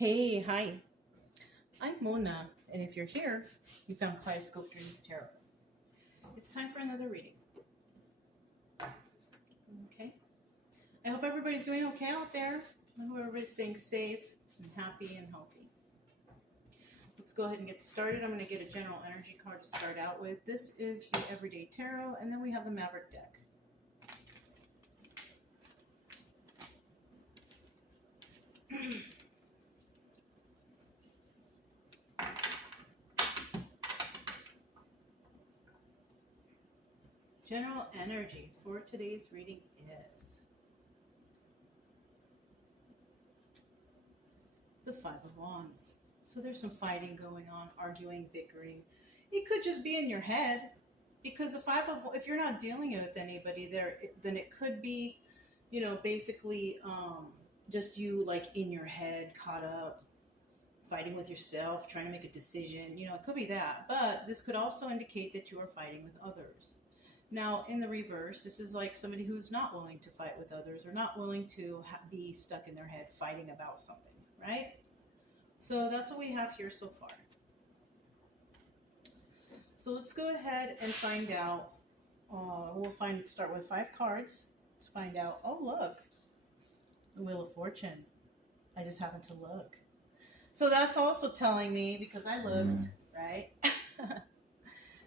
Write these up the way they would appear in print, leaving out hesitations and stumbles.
Hey, hi. I'm Mona, and if you're here, you found Kaleidoscope Dreams Tarot. It's time for another reading. Okay. I hope everybody's doing okay out there. I hope everybody's staying safe and happy and healthy. Let's go ahead and get started. I'm going to get a general energy card to start out with. This is the Everyday Tarot, and then we have the Maverick deck. General energy for today's reading is the Five of Wands. So there's some fighting going on, arguing, bickering. It could just be in your head, because if you're not dealing with anybody there, then it could be, basically just you like in your head, caught up, fighting with yourself, trying to make a decision. It could be that, but this could also indicate that you are fighting with others. Now, in the reverse, this is like somebody who's not willing to fight with others or not willing to be stuck in their head fighting about something, right? So that's what we have here so far. So let's go ahead and find out. Start with 5 cards to find out. Oh, look, the Wheel of Fortune. I just happened to look. So that's also telling me, because I looked, right?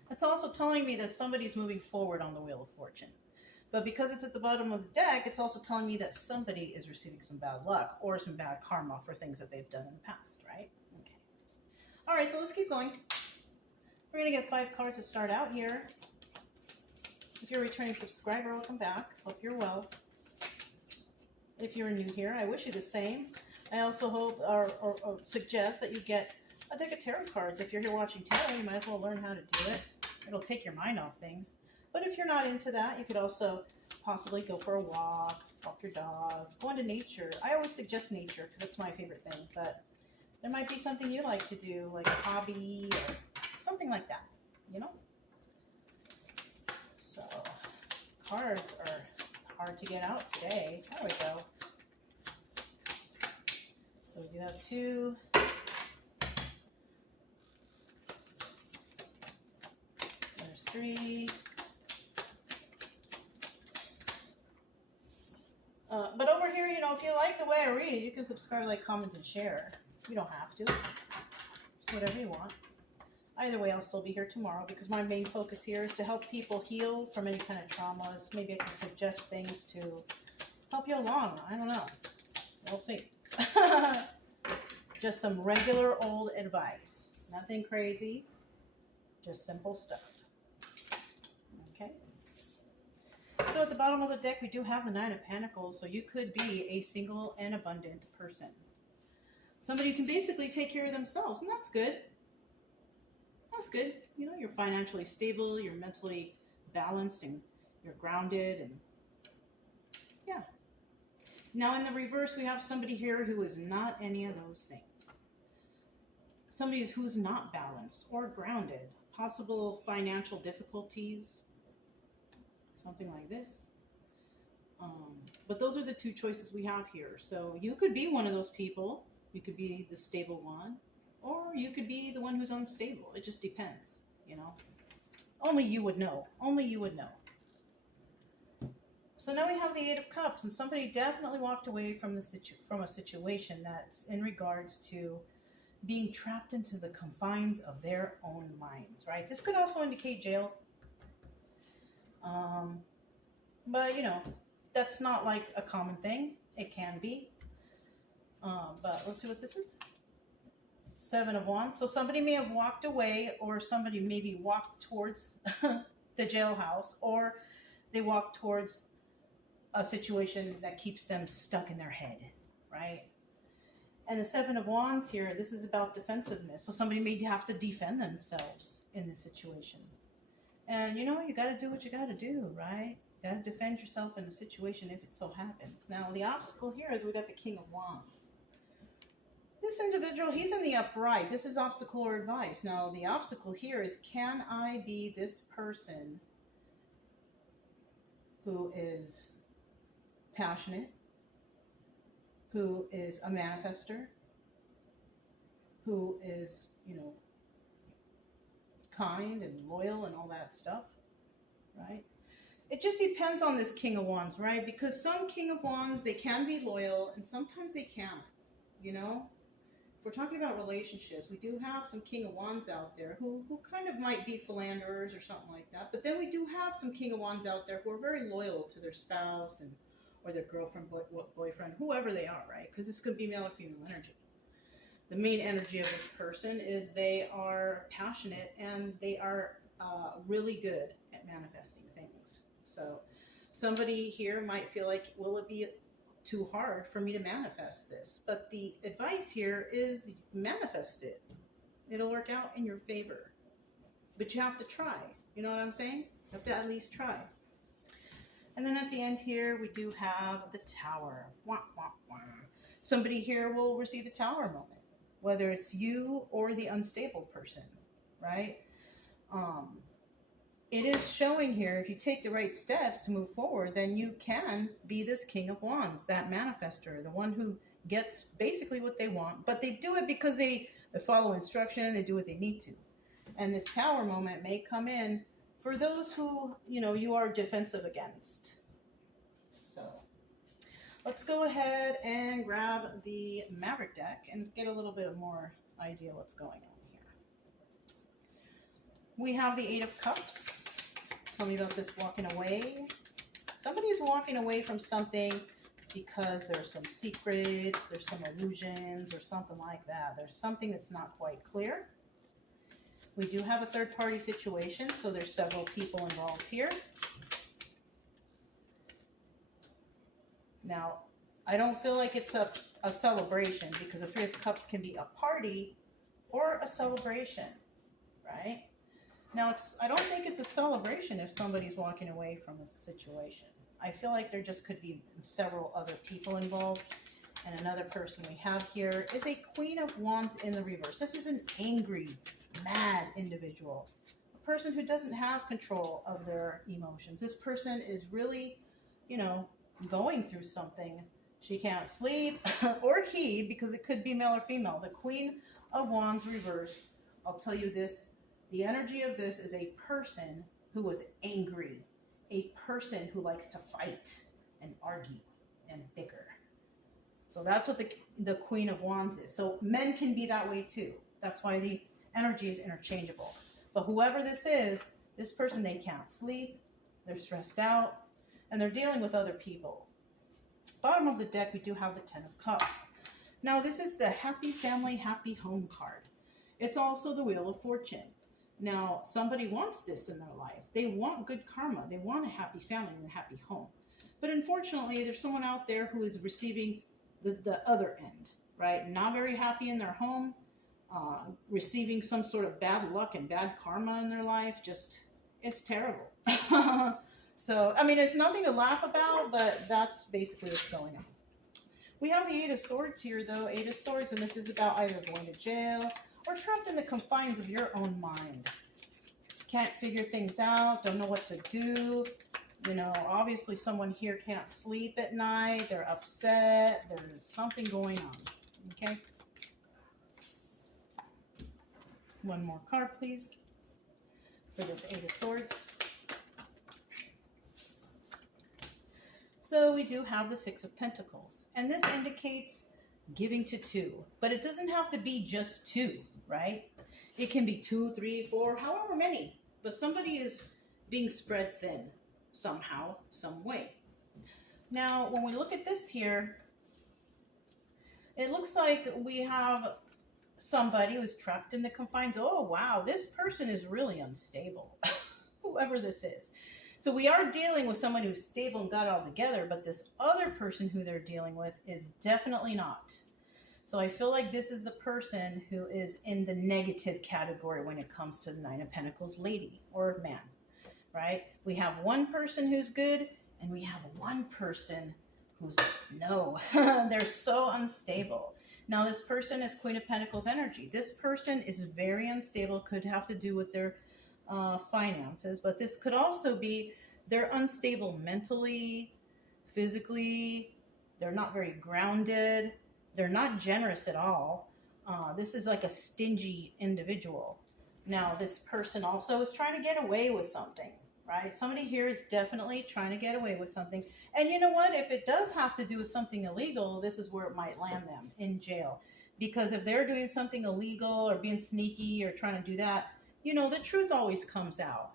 That's also telling me that somebody's moving forward on the Wheel of Fortune. But because it's at the bottom of the deck, it's also telling me that somebody is receiving some bad luck or some bad karma for things that they've done in the past, right? Okay. All right, so let's keep going. We're going to get 5 cards to start out here. If you're a returning subscriber, welcome back. Hope you're well. If you're new here, I wish you the same. I also hope or suggest that you get a deck of tarot cards. If you're here watching tarot, you might as well learn how to do it. It'll take your mind off things. But if you're not into that, you could also possibly go for a walk your dogs, go into nature. I always suggest nature because it's my favorite thing. But there might be something you like to do, like a hobby or something like that, So, cards are hard to get out today. There we go. So we do have 2. There's 3. But over here, if you like the way I read, you can subscribe, like, comment, and share. You don't have to. Just whatever you want. Either way, I'll still be here tomorrow because my main focus here is to help people heal from any kind of traumas. Maybe I can suggest things to help you along. I don't know. We'll see. Just some regular old advice. Nothing crazy. Just simple stuff. Okay. So at the bottom of the deck, we do have the 9 of Pentacles. So you could be a single and abundant person. Somebody who can basically take care of themselves. And that's good. That's good. You're financially stable. You're mentally balanced. And you're grounded. And yeah. Now in the reverse, we have somebody here who is not any of those things. Somebody who's not balanced or grounded. Possible financial difficulties. Something like this. But those are the 2 choices we have here. So you could be one of those people. You could be the stable one. Or you could be the one who's unstable. It just depends, Only you would know. Only you would know. So now we have the 8 of Cups, and somebody definitely walked away from a situation that's in regards to being trapped into the confines of their own minds, right? This could also indicate jail. But, that's not like a common thing. It can be. But let's see what this is. 7 of Wands. So somebody may have walked away, or somebody maybe walked towards the jailhouse, or they walked towards a situation that keeps them stuck in their head, right? And the 7 of Wands here, this is about defensiveness. So somebody may have to defend themselves in this situation. And you got to do what you got to do, right? Got to defend yourself in a situation if it so happens. Now, the obstacle here is we got the King of Wands. This individual, he's in the upright. This is obstacle or advice. Now, the obstacle here is, can I be this person who is passionate, who is a manifester, who is, you know, kind and loyal and all that stuff, right? It just depends on this King of Wands, right? Because some King of Wands, they can be loyal and sometimes they can't, you know? If we're talking about relationships, we do have some King of Wands out there who kind of might be philanderers or something like that. But then we do have some King of Wands out there who are very loyal to their spouse and or their girlfriend, boyfriend, whoever they are, right? Because this could be male or female energy. The main energy of this person is they are passionate and they are really good at manifesting things. So somebody here might feel like, will it be too hard for me to manifest this? But the advice here is manifest it. It'll work out in your favor. But you have to try. You know what I'm saying? You have to at least try. And then at the end here, we do have the Tower. Wah, wah, wah. Somebody here will receive the Tower moment, whether it's you or the unstable person, right? It is showing here, if you take the right steps to move forward, then you can be this King of Wands, that manifester, the one who gets basically what they want, but they do it because they follow instruction, they do what they need to. And this Tower moment may come in for those who, you know, you are defensive against. So let's go ahead and grab the Maverick deck and get a little bit more idea what's going on here. We have the Eight of Cups. Tell me about this walking away. Somebody is walking away from something because there's some secrets, there's some illusions or something like that. There's something that's not quite clear. We do have a third-party situation, so there's several people involved here. Now, I don't feel like it's a celebration because the Three of Cups can be a party or a celebration, right? Now, I don't think it's a celebration if somebody's walking away from a situation. I feel like there just could be several other people involved. And another person we have here is a Queen of Wands in the reverse. This is an angry, mad individual. A person who doesn't have control of their emotions. This person is really, you know, going through something. She can't sleep, or he, because it could be male or female. The Queen of Wands reverse, I'll tell you this, the energy of this is a person who was angry. A person who likes to fight and argue and bicker. So that's what the Queen of Wands is. So men can be that way too. That's why the energy is interchangeable. But whoever this is, this person, they can't sleep, they're stressed out, and they're dealing with other people. Bottom of the deck, we do have the Ten of Cups. Now, this is the Happy Family, Happy Home card. It's also the Wheel of Fortune. Now, somebody wants this in their life. They want good karma. They want a happy family and a happy home. But unfortunately, there's someone out there who is receiving the other end, right? Not very happy in their home, receiving some sort of bad luck and bad karma in their life. Just, it's terrible. So, I mean, it's nothing to laugh about, but that's basically what's going on. We have the Eight of Swords here, though. Eight of Swords, and this is about either going to jail or trapped in the confines of your own mind. Can't figure things out, don't know what to do. You know, obviously someone here can't sleep at night. They're upset. There's something going on. Okay? One more card, please, for this Eight of Swords. So we do have the Six of Pentacles. And this indicates giving to two. But it doesn't have to be just two, right? It can be 2, 3, 4, however many. But somebody is being spread thin somehow, some way. Now, when we look at this here, it looks like we have somebody who's trapped in the confines. Oh, wow, this person is really unstable, whoever this is. So we are dealing with someone who's stable and got it all together, but this other person who they're dealing with is definitely not. So I feel like this is the person who is in the negative category when it comes to the Nine of Pentacles lady or man, right? We have one person who's good, and we have one person who's no. They're so unstable. Now, this person is Queen of Pentacles energy. This person is very unstable, could have to do with their finances, but this could also be they're unstable mentally, physically, they're not very grounded, they're not generous at all, This is like a stingy individual. Now, this person also is trying to get away with something, right? Somebody here is definitely trying to get away with something. And you know what? If it does have to do with something illegal, this is where it might land them, in jail. Because if they're doing something illegal or being sneaky or trying to do that, you know, the truth always comes out.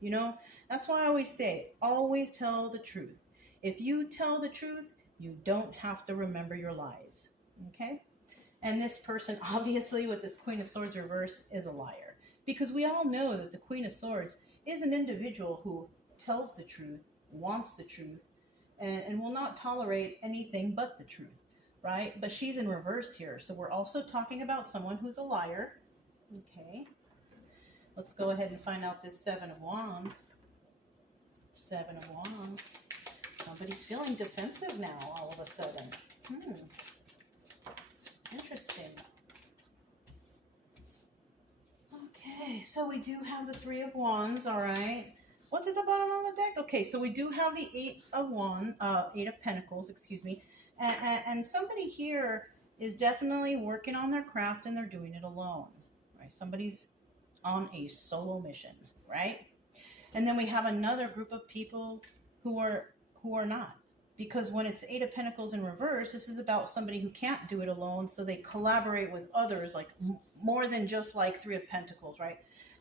You know, that's why I always say, always tell the truth. If you tell the truth, you don't have to remember your lies. Okay? And this person, obviously, with this Queen of Swords reverse, is a liar. Because we all know that the Queen of Swords is an individual who tells the truth, wants the truth, and will not tolerate anything but the truth, right? But she's in reverse here. So we're also talking about someone who's a liar. Okay. Let's go ahead and find out this Seven of Wands. Seven of Wands. Somebody's feeling defensive now all of a sudden. Interesting. Okay, so we do have the Three of Wands, all right. What's at the bottom of the deck? Okay, so we do have the Eight of Pentacles, excuse me. And somebody here is definitely working on their craft and they're doing it alone, right? Somebody's on a solo mission, right? And then we have another group of people who are not. Because when it's Eight of Pentacles in reverse, this is about somebody who can't do it alone, so they collaborate with others, like more than just like Three of Pentacles, right?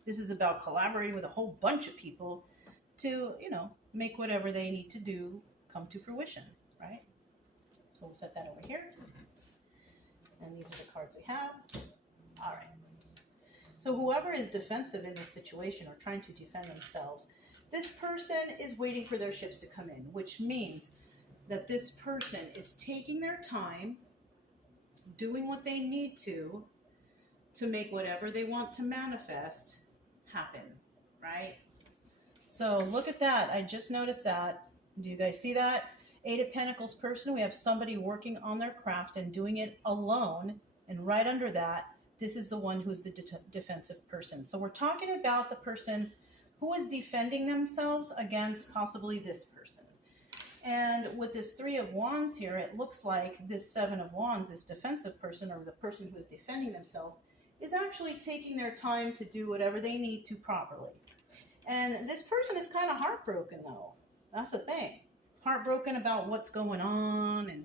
This is about collaborating with a whole bunch of people to, you know, make whatever they need to do come to fruition, right? So we'll set that over here. And these are the cards we have. All right. So whoever is defensive in this situation or trying to defend themselves, this person is waiting for their ships to come in, which means that this person is taking their time, doing what they need to make whatever they want to manifest happen, right? So look at that. I just noticed that. Do you guys see that? Eight of Pentacles person, we have somebody working on their craft and doing it alone. And right under that, this is the one who's the defensive person. So we're talking about the person who is defending themselves against possibly this person. And with this Three of Wands here, it looks like this Seven of Wands, this defensive person or the person who is defending themselves, is actually taking their time to do whatever they need to properly. And this person is kind of heartbroken though. That's the thing. Heartbroken about what's going on and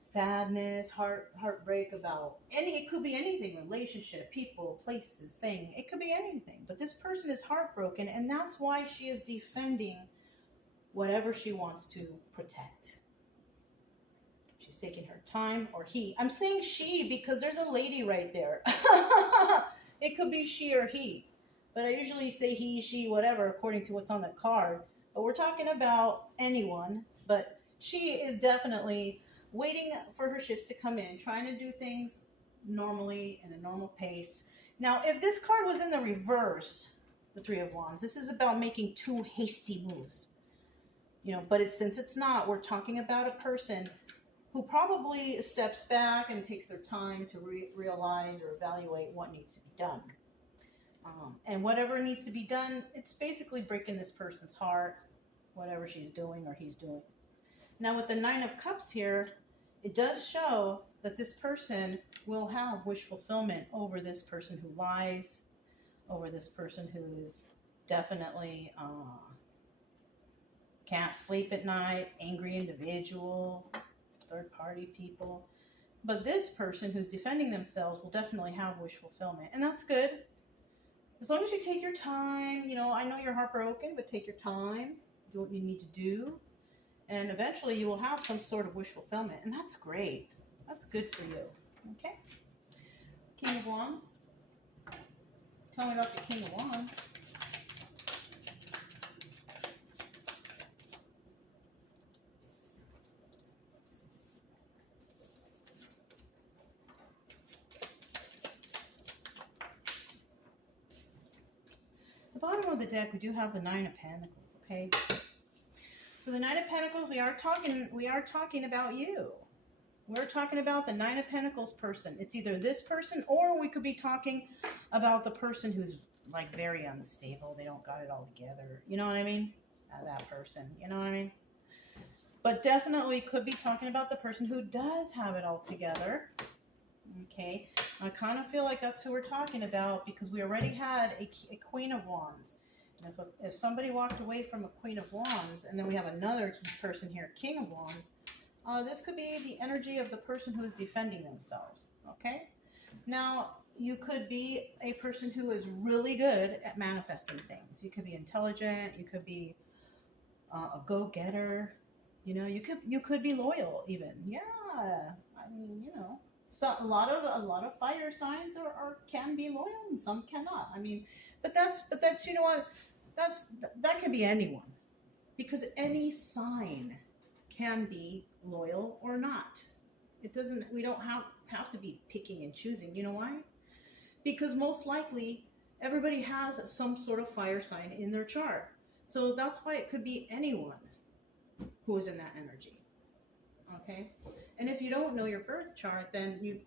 sadness, heartbreak about it could be anything, relationship, people, places, thing. It could be anything. But this person is heartbroken, and that's why she is defending whatever she wants to protect. She's taking her time, or he. I'm saying she because there's a lady right there. It could be she or he. But I usually say he, she, whatever, according to what's on the card. But we're talking about anyone. But she is definitely waiting for her ships to come in, trying to do things normally in a normal pace. Now, if this card was in the reverse, the Three of Wands, this is about making two hasty moves. You know, but since it's not, we're talking about a person who probably steps back and takes their time to realize or evaluate what needs to be done. And whatever needs to be done, it's basically breaking this person's heart, whatever she's doing or he's doing. Now with the Nine of Cups here, it does show that this person will have wish fulfillment over this person who lies, over this person who is definitely can't sleep at night, angry individual, third party people. But this person who's defending themselves will definitely have wish fulfillment. And that's good. As long as you take your time, you know, I know you're heartbroken, but take your time, do what you need to do. And eventually you will have some sort of wish fulfillment. And that's great. That's good for you. Okay? King of Wands. Tell me about the King of Wands. The bottom of the deck, we do have the Nine of Pentacles, okay? So the Nine of Pentacles, we are talking about you. We're talking about the Nine of Pentacles person. It's either this person, or we could be talking about the person who's like very unstable. They don't got it all together. You know what I mean? That person. You know what I mean? But definitely could be talking about the person who does have it all together. Okay, I kind of feel like that's who we're talking about because we already had a Queen of Wands. And if somebody walked away from a Queen of Wands, and then we have another person here, King of Wands, this could be the energy of the person who is defending themselves. Okay, now you could be a person who is really good at manifesting things. You could be intelligent. You could be a go-getter. You know, you could be loyal even. Yeah, I mean, you know. So a lot of fire signs can be loyal and some cannot. I mean, but that's you know what, that can be anyone, because any sign can be loyal or not. It doesn't. We don't have to be picking and choosing. You know why? Because most likely everybody has some sort of fire sign in their chart. So that's why it could be anyone who is in that energy. Okay, and if you don't know your birth chart, then you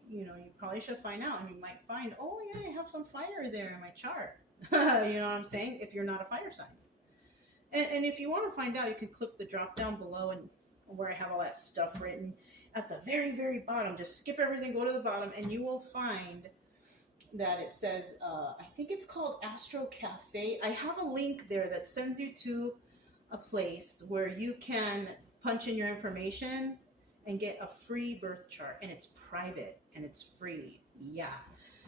probably should find out, and you might find, oh yeah, I have some fire there in my chart. You know what I'm saying? If you're not a fire sign, and if you want to find out, you can click the drop down below, and where I have all that stuff written at the very bottom. Just skip everything, go to the bottom, and you will find that it says, I think it's called Astro Cafe. I have a link there that sends you to a place where you can punch in your information and get a free birth chart, and it's private and it's free. Yeah,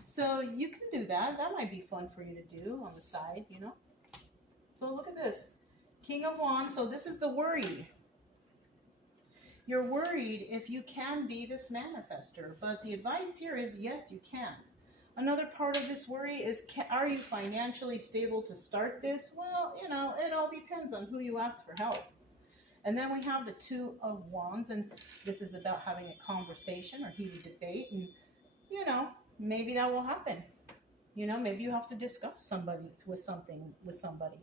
so you can do that. That might be fun for you to do on the side, you know. So look at this, King of Wands. So this is the worried. You're worried if you can be this manifester, but the advice here is yes, you can. Another part of this worry is, are you financially stable to start this? Well, you know, it all depends on who you ask for help. And then we have the Two of Wands, and this is about having a conversation or heated debate, and, you know, maybe that will happen. You know, maybe you have to discuss something with somebody.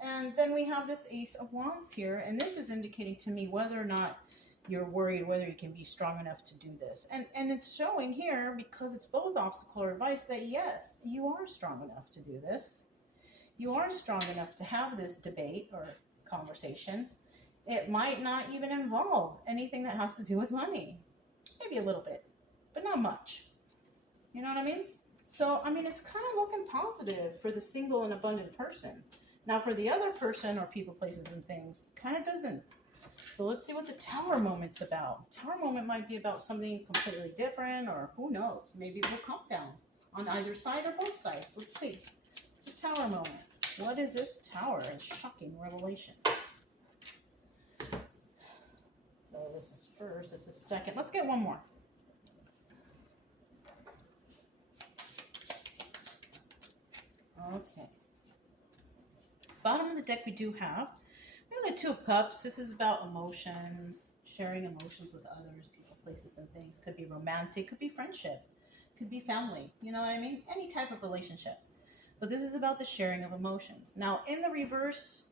And then we have this Ace of Wands here, and this is indicating to me whether or not you're worried whether you can be strong enough to do this. And it's showing here, because it's both obstacle or advice, that yes, you are strong enough to do this. You are strong enough to have this debate or conversation. It might not even involve anything that has to do with money. Maybe a little bit, but not much. You know what I mean? So, I mean, it's kind of looking positive for the single and abundant person. Now, for the other person or people, places, and things, kind of doesn't. So let's see what the Tower moment's about. The Tower moment might be about something completely different, or who knows? Maybe it will come down on either side or both sides. Let's see. The Tower moment. What is this Tower? A shocking revelation. So this is first, this is second. Let's get one more. Okay. Bottom of the deck we do have the Two of Cups. This is about emotions, sharing emotions with others, people, places, and things. Could be romantic, could be friendship, could be family. You know what I mean? Any type of relationship. But this is about the sharing of emotions. Now, in the reverse,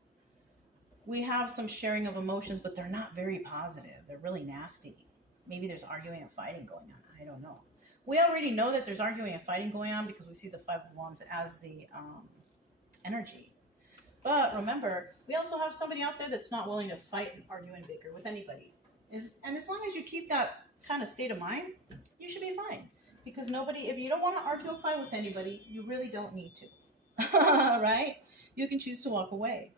we have some sharing of emotions, but they're not very positive. They're really nasty. Maybe there's arguing and fighting going on. I don't know. We already know that there's arguing and fighting going on because we see the Five of Wands as the energy. But remember, we also have somebody out there that's not willing to fight and argue and bicker with anybody. And as long as you keep that kind of state of mind, you should be fine. Because if you don't want to argue and fight with anybody, you really don't need to. Right? You can choose to walk away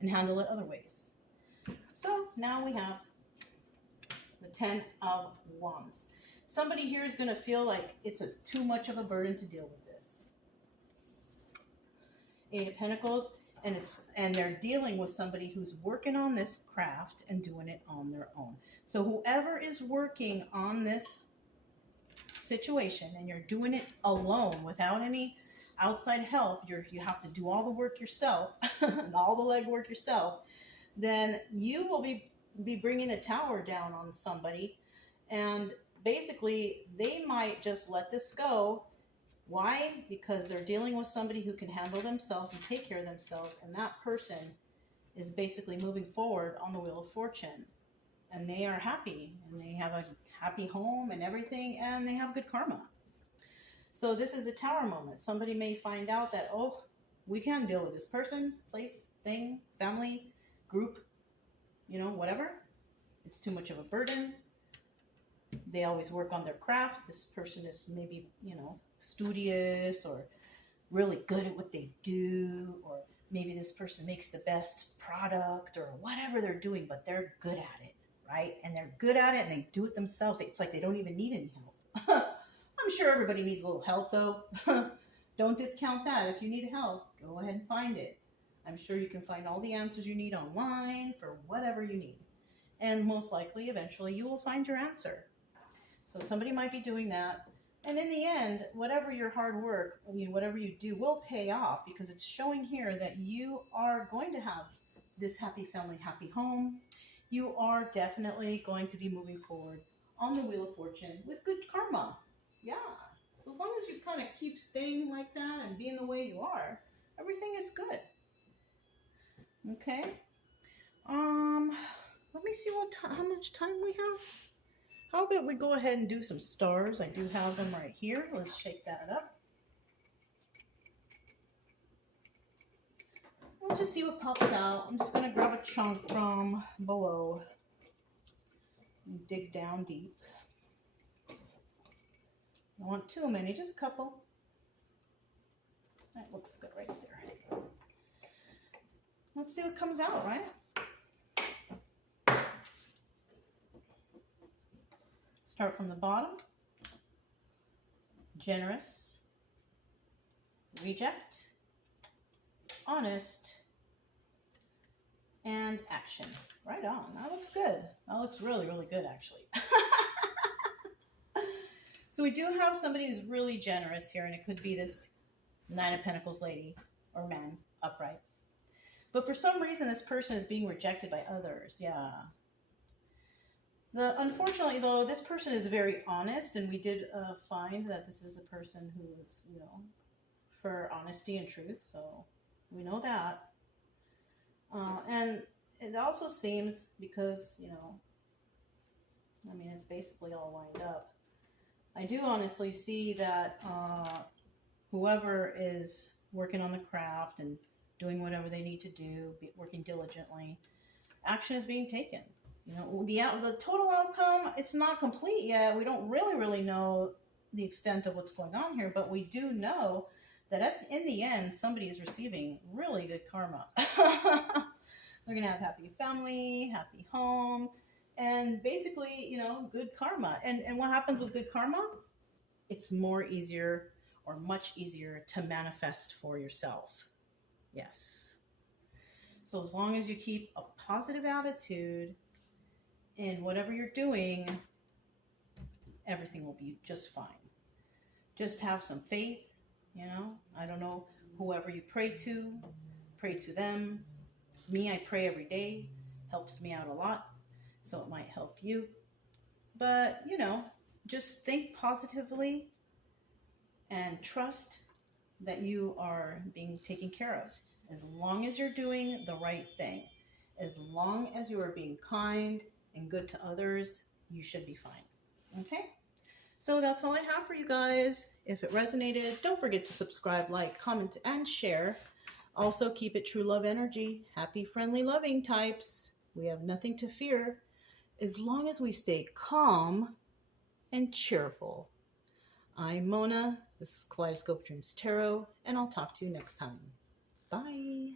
and handle it other ways. So now we have the Ten of Wands. Somebody here is going to feel like it's too much of a burden to deal with this. Eight of Pentacles. And they're dealing with somebody who's working on this craft and doing it on their own. So whoever is working on this situation and you're doing it alone without any outside help, you have to do all the work yourself, all the legwork yourself, then you will be bringing the tower down on somebody. And basically, they might just let this go. Why? Because they're dealing with somebody who can handle themselves and take care of themselves, and that person is basically moving forward on the Wheel of Fortune. And they are happy, and they have a happy home and everything, and they have good karma. So this is the Tower moment. Somebody may find out that, oh, we can't deal with this person, place, thing, family, group, you know, whatever. It's too much of a burden. they always work on their craft. This person is maybe, you know, studious or really good at what they do, or maybe this person makes the best product or whatever they're doing, but they're good at it, right? And they're good at it and they do it themselves. It's like they don't even need any help. I'm sure everybody needs a little help though. Don't discount that. If you need help, go ahead and find it. I'm sure you can find all the answers you need online for whatever you need. And most likely, eventually, you will find your answer. So somebody might be doing that. And in the end, whatever your hard work, whatever you do will pay off, because it's showing here that you are going to have this happy family, happy home. You are definitely going to be moving forward on the Wheel of Fortune with good karma. Yeah. So as long as you kind of keep staying like that and being the way you are, everything is good. Okay. Let me see how much time we have. How about we go ahead and do some stars? I do have them right here. Let's shake that up. Let's just see what pops out. I'm just going to grab a chunk from below and dig down deep. I don't want too many, just a couple. That looks good right there. Let's see what comes out, right? Start from the bottom. Generous, reject, honest, and action. Right on. That looks good. That looks really, really good, actually. So we do have somebody who's really generous here, and it could be this Nine of Pentacles lady or man, upright. But for some reason, this person is being rejected by others. Yeah. Unfortunately, though, this person is very honest, and we did find that this is a person who is, you know, for honesty and truth. So we know that. And it also seems, because, you know, I mean, it's basically all lined up. I do honestly see that whoever is working on the craft and doing whatever they need to do, working diligently, action is being taken. You know, the total outcome, it's not complete yet. We don't really know the extent of what's going on here, but we do know that in the end, somebody is receiving really good karma. They're going to have happy family, happy home, and basically, you know, good karma. And what happens with good karma? It's easier or much easier to manifest for yourself. Yes. So as long as you keep a positive attitude in whatever you're doing, everything will be just fine. Just have some faith, you know. I don't know, whoever you pray to them. Me, I pray every day. Helps me out a lot. So it might help you. But, you know, just think positively and trust that you are being taken care of. As long as you're doing the right thing, as long as you are being kind and good to others, you should be fine. Okay? So that's all I have for you guys. If it resonated, don't forget to subscribe, like, comment, and share. Also, keep it true love energy. Happy, friendly, loving types. We have nothing to fear as long as we stay calm and cheerful. I'm Mona. This is Kaleidoscope Dreams Tarot, and I'll talk to you next time. Bye.